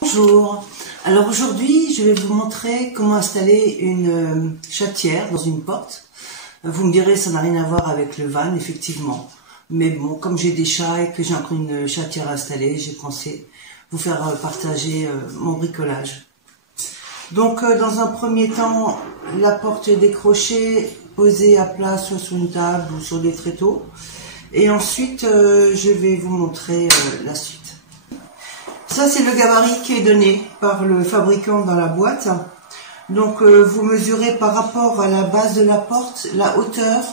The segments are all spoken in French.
Bonjour, alors aujourd'hui je vais vous montrer comment installer une chatière dans une porte. Vous me direz ça n'a rien à voir avec le van effectivement, mais bon, comme j'ai des chats et que j'ai encore une chatière installée, j'ai pensé vous faire partager mon bricolage. Donc dans un premier temps, la porte est décrochée, posée à plat soit sur une table ou sur des tréteaux, et ensuite je vais vous montrer la suite. Ça, c'est le gabarit qui est donné par le fabricant dans la boîte. Donc, vous mesurez par rapport à la base de la porte la hauteur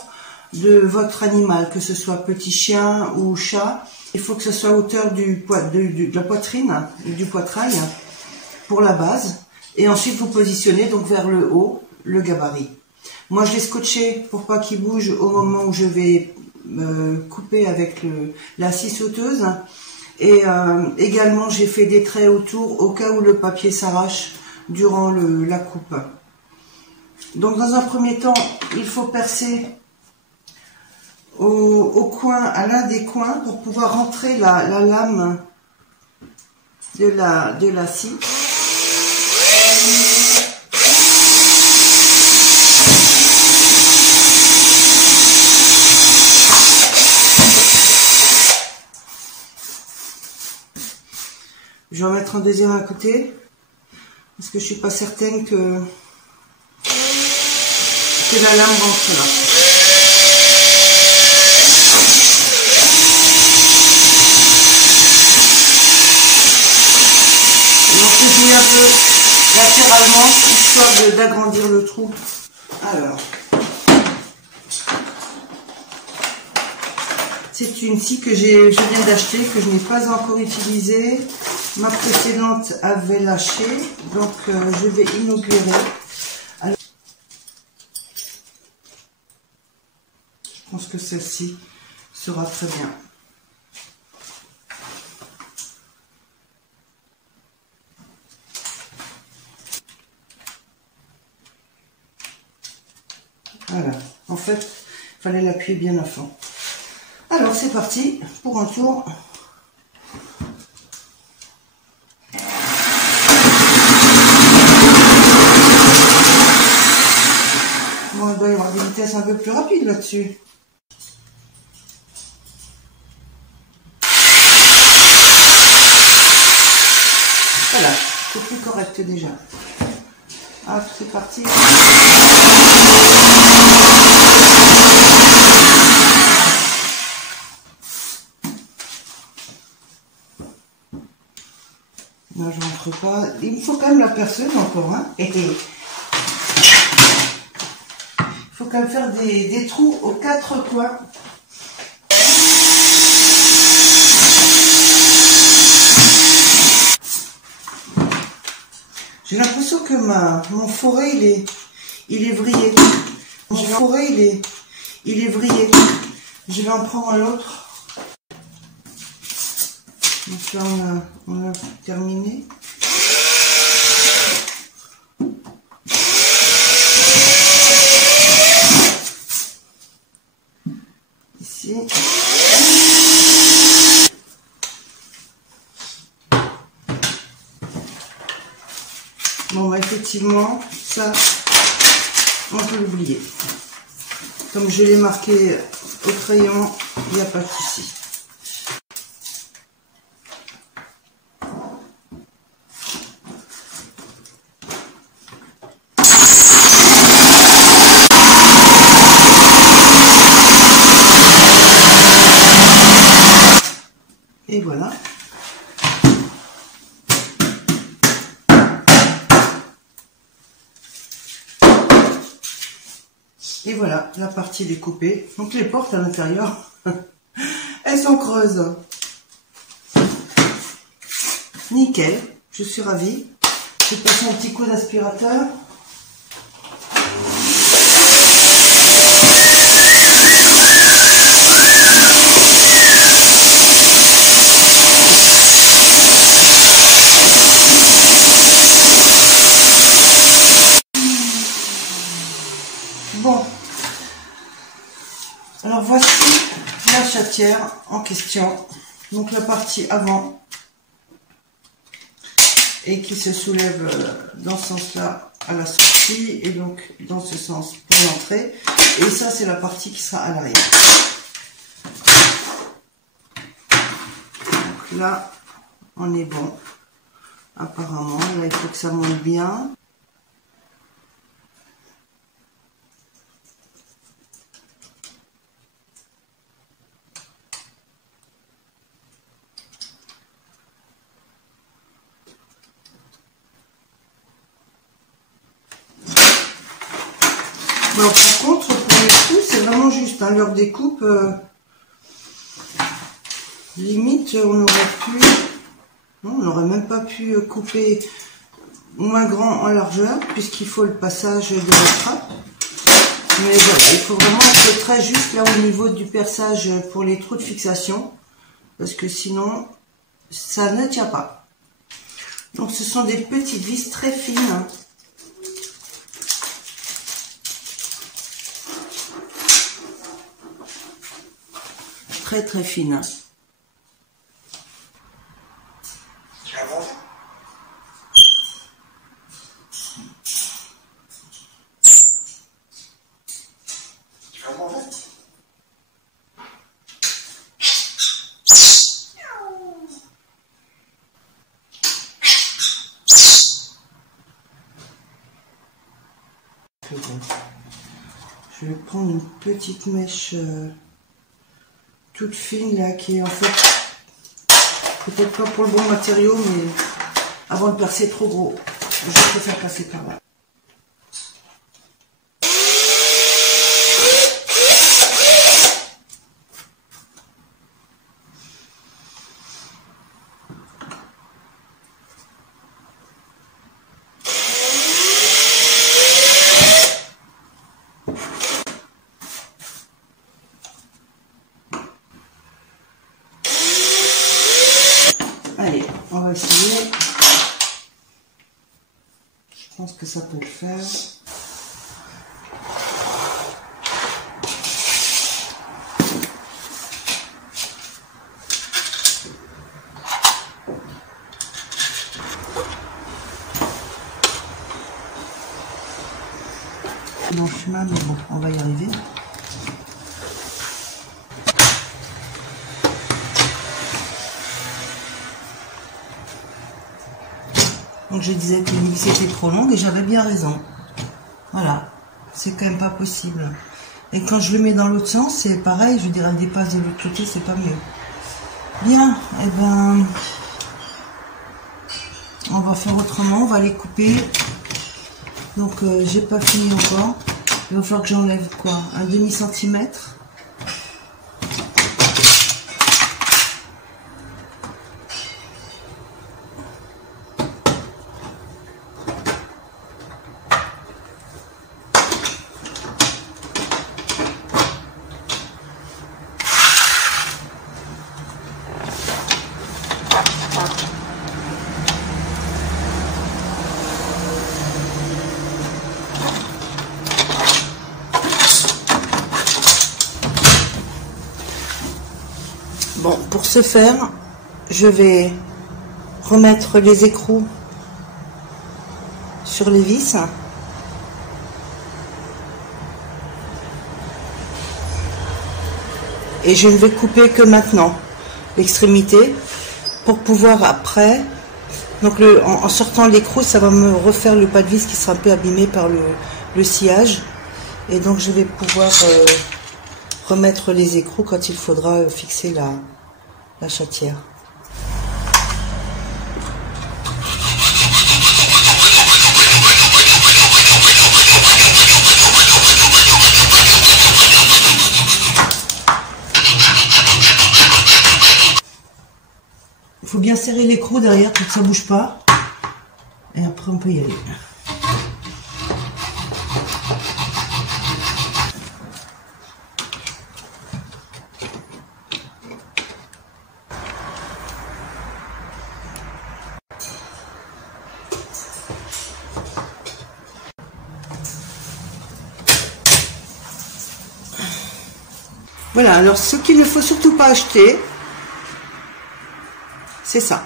de votre animal, que ce soit petit chien ou chat. Il faut que ce soit à hauteur de la poitrine, du poitrail, pour la base. Et ensuite, vous positionnez donc vers le haut le gabarit. Moi, je l'ai scotché pour pas qu'il bouge au moment où je vais couper avec la scie sauteuse. Et également j'ai fait des traits autour au cas où le papier s'arrache durant la coupe. Donc dans un premier temps, il faut percer au coin, à l'un des coins pour pouvoir rentrer la lame de la scie. Je vais en mettre un deuxième à côté, parce que je suis pas certaine que la lame rentre là. Donc je mets un peu latéralement, histoire d'agrandir le trou. Alors, c'est une scie que je viens d'acheter, que je n'ai pas encore utilisée. Ma précédente avait lâché, donc je vais inaugurer. Alors, je pense que celle-ci sera très bien. Voilà, en fait, il fallait l'appuyer bien à fond. Alors c'est parti pour un tour. Bon, il doit y avoir des vitesses un peu plus rapides là-dessus. Voilà, c'est plus correct déjà. Hop, c'est parti. Là, je rentre pas. Il me faut quand même la perceuse encore, hein. Il faut quand même faire des trous aux quatre coins. J'ai l'impression que mon forêt il est vrillé. Mon forêt il est vrillé. Je vais en prendre un autre. Donc là on a terminé. Ici. Bon bah effectivement, ça on peut l'oublier. Comme je l'ai marqué au crayon, il n'y a pas de souci. Et voilà. Et voilà, la partie est découpée. Donc les portes à l'intérieur, elles sont creuses. Nickel, je suis ravie. Je vais passer un petit coup d'aspirateur. Bon, alors voici la chatière en question. Donc la partie avant et qui se soulève dans ce sens-là à la sortie et donc dans ce sens pour l'entrée. Et ça, c'est la partie qui sera à l'arrière. Donc là, on est bon. Apparemment, là, il faut que ça monte bien. Alors, par contre, pour les coups, c'est vraiment juste. Hein, leur découpe, limite, on aurait pu... Non, on n'aurait même pas pu couper moins grand en largeur, puisqu'il faut le passage de la trappe. Mais voilà, il faut vraiment être très juste là au niveau du perçage pour les trous de fixation, parce que sinon, ça ne tient pas. Donc, ce sont des petites vis très fines. Hein. Très fine. Je vais prendre une petite mèche toute fine là qui est en fait peut-être pas pour le bon matériau, mais avant de percer trop gros, je préfère passer par là. Allez, on va essayer. Je pense que ça peut le faire. Non, je suis mal, mais bon, on va y arriver. Donc je disais que les vis étaient trop longues et j'avais bien raison. Voilà, c'est quand même pas possible. Et quand je le mets dans l'autre sens, c'est pareil, je dirais, elle dépasse de l'autre côté, c'est pas mieux. Bien, et ben, on va faire autrement, on va les couper. Donc j'ai pas fini encore. Il va falloir que j'enlève quoi, un demi-centimètre. Bon, pour ce faire, je vais remettre les écrous sur les vis. Et je ne vais couper que maintenant l'extrémité pour pouvoir après, donc en sortant l'écrou, ça va me refaire le pas de vis qui sera un peu abîmé par le sciage. Et donc je vais pouvoir remettre les écrous quand il faudra fixer la chatière. Il faut bien serrer l'écrou derrière pour que ça ne bouge pas. Et après on peut y aller. Voilà, alors ce qu'il ne faut surtout pas acheter, c'est ça.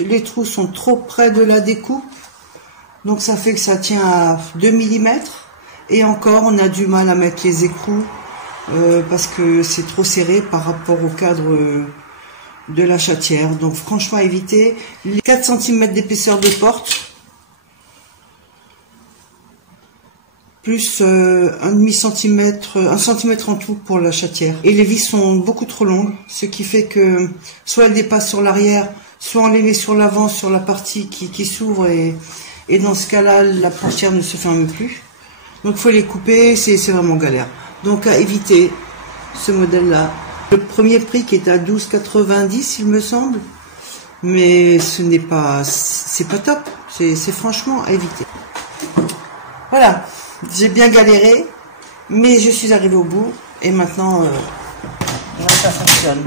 les trous sont trop près de la découpe, donc ça fait que ça tient à 2 mm, et encore on a du mal à mettre les écrous parce que c'est trop serré par rapport au cadre de la chatière. Donc franchement, évitez les 4 cm d'épaisseur de porte, plus un demi centimètre, 1 centimètre en tout pour la chatière. Et les vis sont beaucoup trop longues, ce qui fait que soit elles dépassent sur l'arrière, soit on les met sur l'avant, sur la partie qui s'ouvre, et dans ce cas-là, la portière ne se ferme plus. Donc il faut les couper, c'est vraiment galère. Donc à éviter ce modèle-là. Le premier prix qui est à 12,90 il me semble, mais ce n'est pas, c'est pas top, c'est franchement à éviter. Voilà, j'ai bien galéré, mais je suis arrivée au bout, et maintenant ça fonctionne.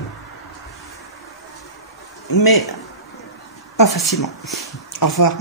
Mais pas facilement. Au revoir.